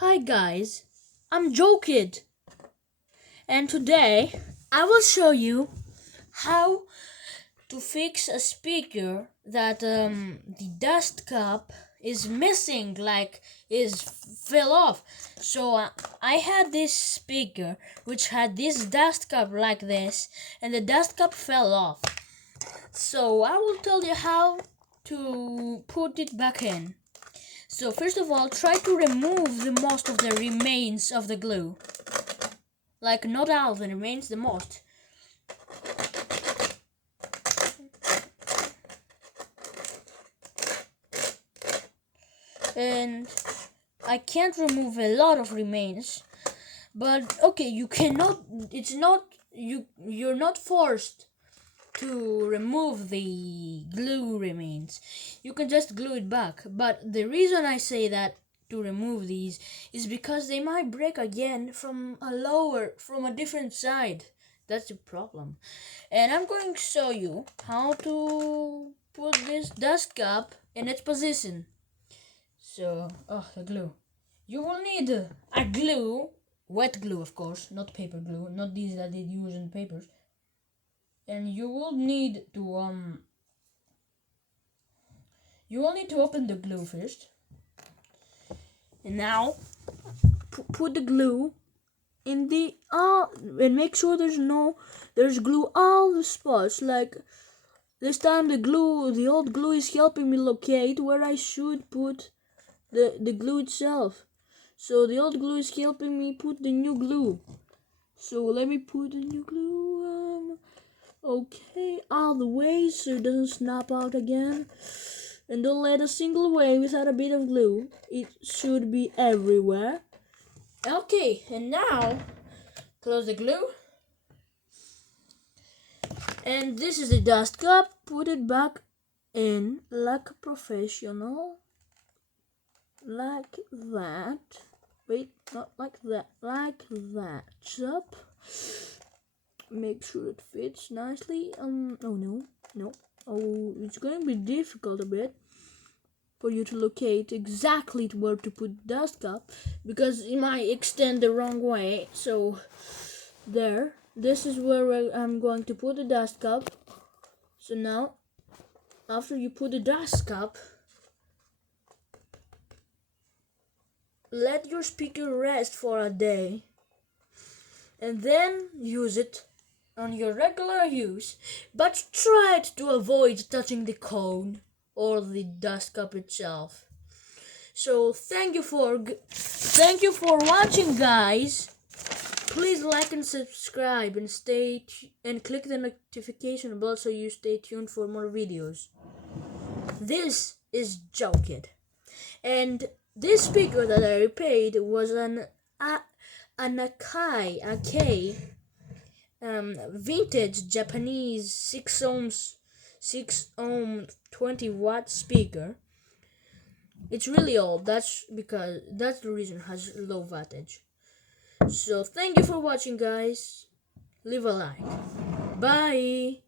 Hi guys, I'm Joe Kid, and today I will show you how to fix a speaker that the dust cup is missing, like is fell off. So I had this speaker which had this dust cup like this, and the dust cup fell off. So I will tell you how to put it back in. So first of all, try to remove the most of the remains of the glue. Like not all the remains, the most. And I can't remove a lot of remains, but okay, you cannot, you're not forced to remove the glue remains. You can just glue it back. But the reason I say that to remove these is because they might break again from a different side. That's the problem. And I'm going to show you how to put this dust cup in its position. So, the glue. You will need a glue, wet glue of course, not paper glue, not these that they use in papers. And you will need to open the glue first. And now put the glue in the and make sure there's glue all the spots. Like this time the old glue is helping me locate where I should put the glue itself. So the old glue is helping me put the new glue. So let me put the new glue okay, all the way so it doesn't snap out again. And don't let a single way without a bit of glue. It should be everywhere. Okay, and now close the glue. And this is the dust cup. Put it back in like a professional. Like that. Wait, not like that. Like that. Up. Make sure it fits nicely. Oh no. Oh, it's going to be difficult a bit for you to locate exactly where to put dust cup because it might extend the wrong way. So there, this is where I'm going to put the dust cup. So now, after you put the dust cup, let your speaker rest for a day and then use it on your regular use, but try to avoid touching the cone or the dust cup itself. So thank you for watching, guys. Please like and subscribe and and click the notification bell so you stay tuned for more videos. This is Joe Kid, and this speaker that I repaired was an AKAI vintage Japanese 6 ohm 20-watt speaker. It's really old. That's the reason it has low wattage. So thank you for watching, guys. Leave a like. Bye.